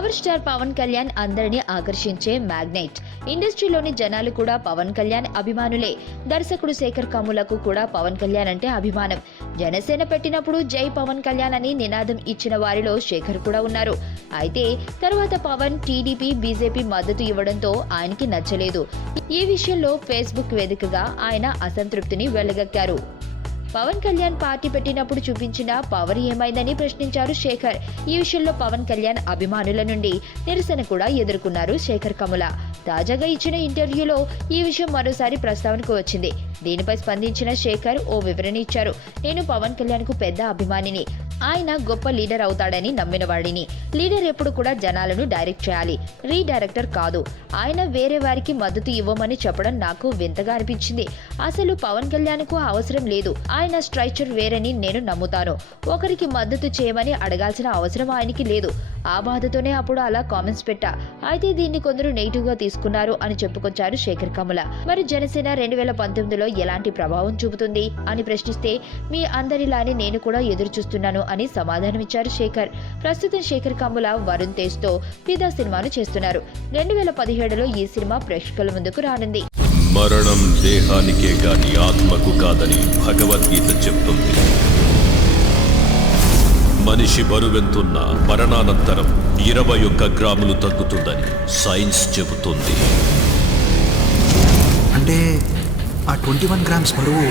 Power star Pawan Kalyan అందరినీ ఆకర్షించే magnet. ఇండస్ట్రీలోని జనాలు కూడా పవన్ కళ్యాణ్ అభిమానులే. దర్శకుడు శేఖర్ కమ్ములకు కూడా పవన్ కళ్యాణ్ అంటే అభిమానం. జనసేన పెట్టినప్పుడు జై పవన్ కళ్యాణ్ అని నినాదం ఇచ్చిన వారిలో శేఖర్ కూడా ఉన్నారు. అయితే తర్వాత పవన్ టీడీపీ, బీజేపీ మద్దతు ఇవ్వడంతో ఆయనకి నచ్చలేదు. ఈ విషయంలో ఫేస్బుక్ వేదికగా ఆయన అసంతృప్తిని వెళ్లగక్కారు. పవన్ కళ్యాణ్ పార్టీ పెట్టినప్పుడు చూపించిన పవర్ ఏమైందని ప్రశ్నించారు శేఖర్. ఈ విషయంలో పవన్ కళ్యాణ్ అభిమానుల నుండి నిరసన కూడా ఎదుర్కొన్నారు శేఖర్ కమ్ముల. తాజాగా ఇచ్చిన ఇంటర్వ్యూలో ఈ విషయం మరోసారి ప్రస్తావనకు వచ్చింది. దీనిపై స్పందించిన శేఖర్ ఓ వివరణ ఇచ్చారు. నేను పవన్ కళ్యాణ్ కు పెద్ద అభిమానిని. ఆయన గొప్ప లీడర్ అవుతాడని నమ్మినవాడిని. లీడర్ ఎప్పుడు కూడా జనాలను డైరెక్ట్ చేయాలి, రీడైరెక్టర్ కాదు. ఆయన వేరే వారికి మద్దతు ఇవ్వమని చెప్పడం నాకు వింతగా అనిపించింది. అసలు పవన్ కళ్యాణ్ కు అవసరం లేదు. ఆయన స్ట్రక్చర్ వేరని నేను నమ్ముతాను. ఒకరికి మద్దతు చేయమని అడగాల్సిన అవసరం ఆయనకి లేదు. ఆ బాధతోనే అప్పుడు అలా కామెంట్స్ పెట్టా. అయితే దీన్ని కొందరు నెగిటివ్ గా తీసుకున్నారు అని చెప్పుకొచ్చారు శేఖర్ కమ్ముల. మరి జనసేన 2019లో ఎలాంటి ప్రభావం చూపుతుంది అని ప్రశ్నిస్తే, మీ అందరిలానే నేను కూడా ఎదురు చూస్తున్నాను అని సమాధానమిచ్చారు శేఖర్. ప్రస్తుతం శేఖర్ కమ్ముల వరుణ్ తేజ్ తో ఫిదా సినిమాను చేస్తున్నారు. 2017లో ఈ సినిమా ప్రేక్షకుల ముందుకు రానుంది. మరణం దేహానికే గాని ఆత్మకు కాదని భగవద్గీత చెప్తుంది. మనిషి బరువెంతున్న మరణానంతరం 21 గ్రాములు తగ్గుతుందని సైన్స్ చెబుతుంది. అంటే ఆ 21 గ్రామ్స్ బరువు